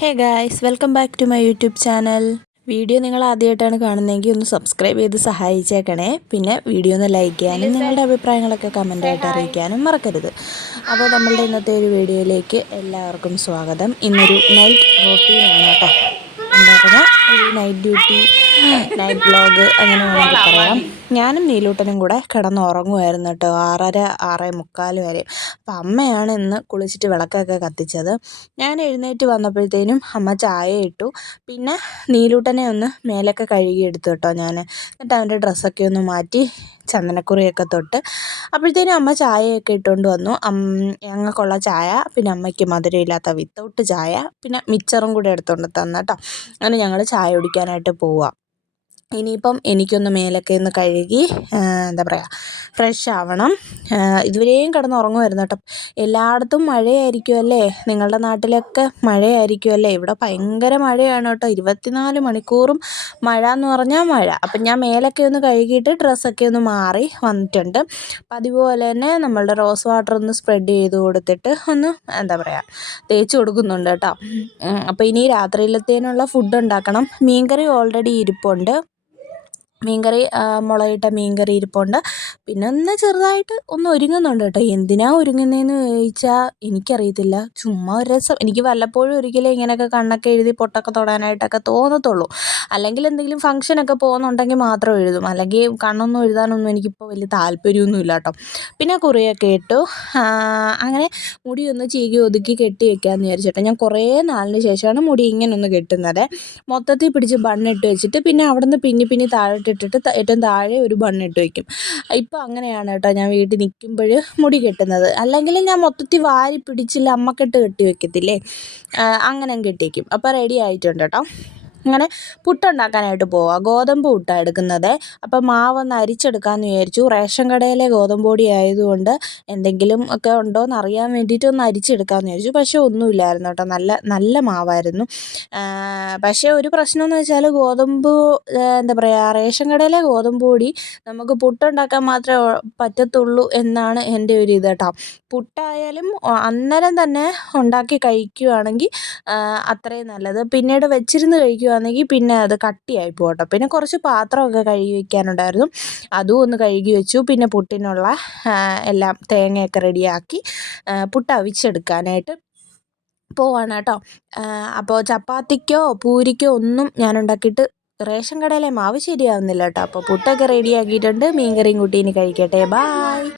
Hey guys welcome back to my YouTube channel video നിങ്ങൾ ആദ്യമായിട്ടാണ് കാണുന്നതെങ്കിൽ ഒന്ന് സബ്സ്ക്രൈബ് ചെയ്ത് സഹായിച്ചേക്കണേ. പിന്നെ വീഡിയോ ഒന്ന് ലൈക്ക് ചെയ്യാനും നിങ്ങളുടെ അഭിപ്രായങ്ങളൊക്കെ കമന്റായിട്ട് അറിയിക്കാനും മറക്കരുത്. അപ്പോൾ നമ്മളുടെ ഇന്നത്തെ ഒരു വീഡിയോയിലേക്ക് എല്ലാവർക്കും സ്വാഗതം. ഇന്നൊരു നൈറ്റ് റൊട്ടീനാണ് കേട്ടോ. എന്താ പറയുക ഒരു നൈറ്റ് ഡ്യൂട്ടി നൈറ്റ് ബ്ലോഗ് അങ്ങനെ വേണമെങ്കിൽ പറയാം. ഞാനും നീലൂട്ടനും കൂടെ കിടന്നുറങ്ങുമായിരുന്നു കേട്ടോ ആറര ആറേ മുക്കാൽ വരെ. അപ്പം അമ്മയാണ് ഇന്ന് കുളിച്ചിട്ട് വിളക്കൊക്കെ കത്തിച്ചത്. ഞാൻ എഴുന്നേറ്റ് വന്നപ്പോഴത്തേനും അമ്മ ചായ ഇട്ടു. പിന്നെ നീലൂട്ടനെ ഒന്ന് മേലൊക്കെ കഴുകിയെടുത്തു കേട്ടോ ഞാൻ എന്നിട്ട് അവന്റെ ഡ്രസ്സൊക്കെ ഒന്ന് മാറ്റി ചന്ദനക്കുറിയൊക്കെ തൊട്ട്. അപ്പോഴത്തേനും അമ്മ ചായയൊക്കെ ഇട്ടുകൊണ്ട് വന്നു. ഞങ്ങൾക്കുള്ള ചായ പിന്നെ അമ്മയ്ക്ക് മധുരമില്ലാത്ത വിത്തൗട്ട് ചായ പിന്നെ മിച്ചറും കൂടെ എടുത്തുകൊണ്ട് തന്നു കേട്ടോ. അങ്ങനെ ഞങ്ങൾ ചായ കുടിക്കാനായിട്ട് പോവുക ഇനിയിപ്പം എനിക്കൊന്ന് മേലൊക്കെ ഒന്ന് കഴുകി എന്താ പറയുക ഫ്രഷ് ആവണം. ഇതുവരെയും കിടന്നുറങ്ങുമായിരുന്നു കേട്ടോ. എല്ലായിടത്തും മഴയായിരിക്കും അല്ലേ? നിങ്ങളുടെ നാട്ടിലൊക്കെ മഴയായിരിക്കുമല്ലേ ഇവിടെ ഭയങ്കര മഴയാണ് കേട്ടോ. ഇരുപത്തിനാല് മണിക്കൂറും മഴ എന്ന് പറഞ്ഞാൽ മഴ. അപ്പം ഞാൻ മേലൊക്കെ ഒന്ന് കഴുകിയിട്ട് ഡ്രസ്സൊക്കെ ഒന്ന് മാറി വന്നിട്ടുണ്ട്. അപ്പം അതുപോലെ തന്നെ നമ്മളുടെ റോസ് വാട്ടർ ഒന്ന് സ്പ്രെഡ് ചെയ്ത് കൊടുത്തിട്ട് ഒന്ന് എന്താ പറയുക തേച്ച് കൊടുക്കുന്നുണ്ട് കേട്ടോ. അപ്പോൾ ഇനി രാത്രിയിലത്തേനുള്ള ഫുഡ് ഉണ്ടാക്കണം. മീൻകറി ഓൾറെഡി ഇരിപ്പുണ്ട്. മീൻകറി മുളകിട്ട മീൻകറി ഇരിപ്പുണ്ട്. പിന്നെ ഒന്ന് ചെറുതായിട്ട് ഒന്ന് ഒരുങ്ങുന്നുണ്ട് കേട്ടോ. എന്തിനാ ഒരുങ്ങുന്നതെന്ന് ചോദിച്ചാൽ എനിക്കറിയത്തില്ല. ചുമ്മാ ഒരു രസം. എനിക്ക് വല്ലപ്പോഴും ഒരിക്കലേ ഇങ്ങനെയൊക്കെ കണ്ണൊക്കെ എഴുതി പൊട്ടൊക്കെ തൊടാനായിട്ടൊക്കെ തോന്നത്തുള്ളൂ. അല്ലെങ്കിൽ എന്തെങ്കിലും ഫംഗ്ഷനൊക്കെ പോകുന്നുണ്ടെങ്കിൽ മാത്രം എഴുതും. അല്ലെങ്കിൽ കണ്ണൊന്നും എഴുതാനൊന്നും എനിക്കിപ്പോൾ വലിയ താല്പര്യമൊന്നും ഇല്ല കേട്ടോ. പിന്നെ കുറിയൊക്കെ ഇട്ടു. അങ്ങനെ മുടി ഒന്ന് ചീകി ഒതുക്കി കെട്ടി വെക്കാമെന്ന് വിചാരിച്ചിട്ട് ഞാൻ കുറേ നാളിന് ശേഷമാണ് മുടി ഇങ്ങനെ ഒന്ന് കെട്ടുന്നത്. മൊത്തത്തിൽ പിടിച്ച് ബണ്ണിട്ട് വെച്ചിട്ട് പിന്നെ അവിടെ നിന്ന് പിന്നി പിന്നി താഴെ ഇട്ടിട്ട് ഏറ്റവും താഴെ ഒരു ബണ്ണിട്ട് വയ്ക്കും ഇപ്പോൾ അങ്ങനെയാണ് കേട്ടോ ഞാൻ വീട്ടിൽ നിൽക്കുമ്പോൾ മുടി കെട്ടുന്നത്. അല്ലെങ്കിൽ ഞാൻ മൊത്തത്തിൽ വാരി പിടിച്ചില്ല അമ്മക്കെട്ട് കെട്ടി വെക്കത്തില്ലേ? അങ്ങനെ കെട്ടിക്കും അപ്പോൾ റെഡി ആയിട്ടുണ്ട് കേട്ടോ. അങ്ങനെ പുട്ടുണ്ടാക്കാനായിട്ട് പോവുക ഗോതമ്പ് പുട്ടാണ് എടുക്കുന്നത്. അപ്പോൾ മാവൊന്ന് അരിച്ചെടുക്കാമെന്ന് വിചാരിച്ചു. റേഷൻ കടയിലെ ഗോതമ്പ് പൊടി ആയതുകൊണ്ട് എന്തെങ്കിലും ഒക്കെ ഉണ്ടോ എന്ന് അറിയാൻ വേണ്ടിയിട്ട് ഒന്ന് അരിച്ചെടുക്കാമെന്ന് വിചാരിച്ചു. പക്ഷേ ഒന്നുമില്ലായിരുന്നു കേട്ടോ. നല്ല നല്ല മാവായിരുന്നു. പക്ഷേ ഒരു പ്രശ്നം എന്ന് വെച്ചാൽ ഗോതമ്പ് എന്താ പറയുക റേഷൻ കടയിലെ ഗോതമ്പ് പൊടി നമുക്ക് പുട്ടുണ്ടാക്കാൻ മാത്രമേ പറ്റത്തുള്ളൂ എന്നാണ് എന്റെ ഒരു ഇത് കേട്ടോ. പുട്ടായാലും അന്നേരം തന്നെ ഉണ്ടാക്കി കഴിക്കുകയാണെങ്കിൽ അത്രയും നല്ലത്. പിന്നീട് വെച്ചിരുന്ന് കഴിക്കുക വയ്ക്കുകയാണെങ്കിൽ പിന്നെ അത് കട്ടിയായി പോട്ടോ പിന്നെ കുറച്ച് പാത്രമൊക്കെ കഴുകി വയ്ക്കാനുണ്ടായിരുന്നു അതും ഒന്ന് കഴുകി വെച്ചു. പിന്നെ പുട്ടിനുള്ള എല്ലാം തേങ്ങയൊക്കെ റെഡിയാക്കി പുട്ട് അവിച്ചെടുക്കാനായിട്ട് പോവാണ് കേട്ടോ അപ്പോൾ ചപ്പാത്തിക്കോ പൂരിക്കോ ഒന്നും ഞാൻ ഉണ്ടാക്കിയിട്ട് റേഷൻ കടയിലെ മാവ് ശരിയാവുന്നില്ല കേട്ടോ അപ്പോൾ പുട്ടൊക്കെ റെഡിയാക്കിയിട്ടുണ്ട്. മീൻ കറിയും കൂട്ടി ഇനി കഴിക്കട്ടെ. ബായ്